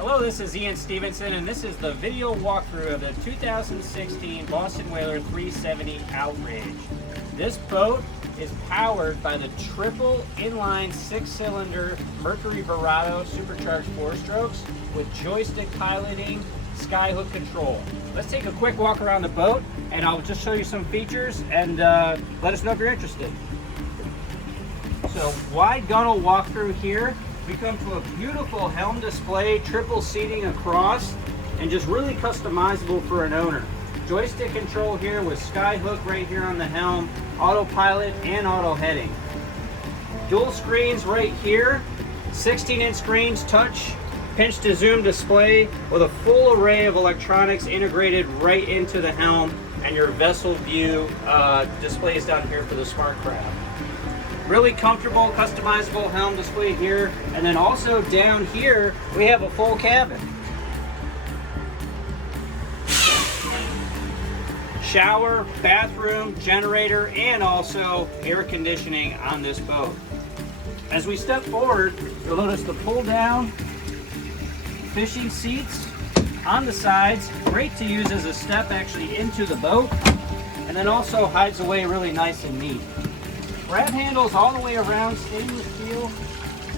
Hello, this is Ian Stevenson, and this is the video walkthrough of the 2016 Boston Whaler 370 Outrage. This boat is powered by the triple inline 6-cylinder Mercury supercharged 4-strokes with joystick piloting, skyhook control. Let's take a quick walk around the boat, and I'll just show you some features and let us know if you're interested. So, wide gunnel walkthrough here. We come to a beautiful Helm display, triple seating across, and just really customizable for an owner. Joystick control here with skyhook right here on the helm, autopilot and auto heading. Dual screens right here, 16-inch screens, touch, pinch to zoom display with a full array of electronics integrated right into the helm, and your vessel view displays down here for the smart craft. Really comfortable, customizable helm display here. And then also down here, we have a full cabin. Shower, bathroom, generator, and also air conditioning on this boat. As we step forward, you'll notice the pull down fishing seats on the sides. Great to use as a step actually into the boat. And then also hides away really nice and neat. Grab handles all the way around, stainless steel.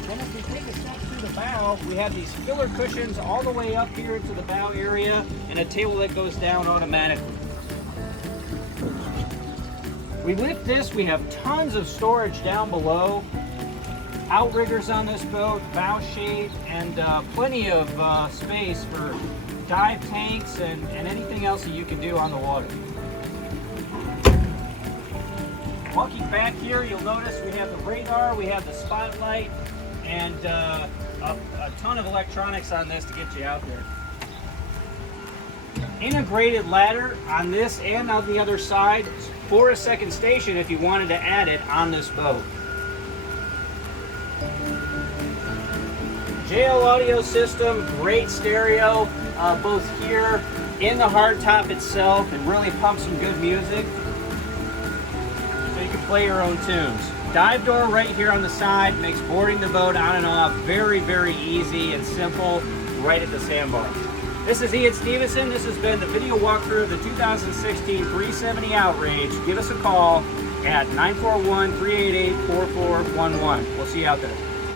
Then if we take a step to the bow, we have these filler cushions all the way up here into the bow area and a table that goes down automatically. We lift this, we have tons of storage down below. Outriggers on this boat, bow shade, and plenty of space for dive tanks and anything else that you can do on the water. Walking back here, you'll notice we have the radar, we have the spotlight, and a ton of electronics on this to get you out there. Integrated ladder on this and on the other side for a second station if you wanted to add it on this boat. JL audio system, great stereo, both here in the hardtop itself, and really pumps some good music. You can play your own tunes. Dive door right here on the side makes boarding the boat on and off very, very easy and simple right at the sandbar. This is Ian Stevenson. This has been the video walkthrough of the 2016 370 Outrage. Give us a call at 941-388-4411. We'll see you out there.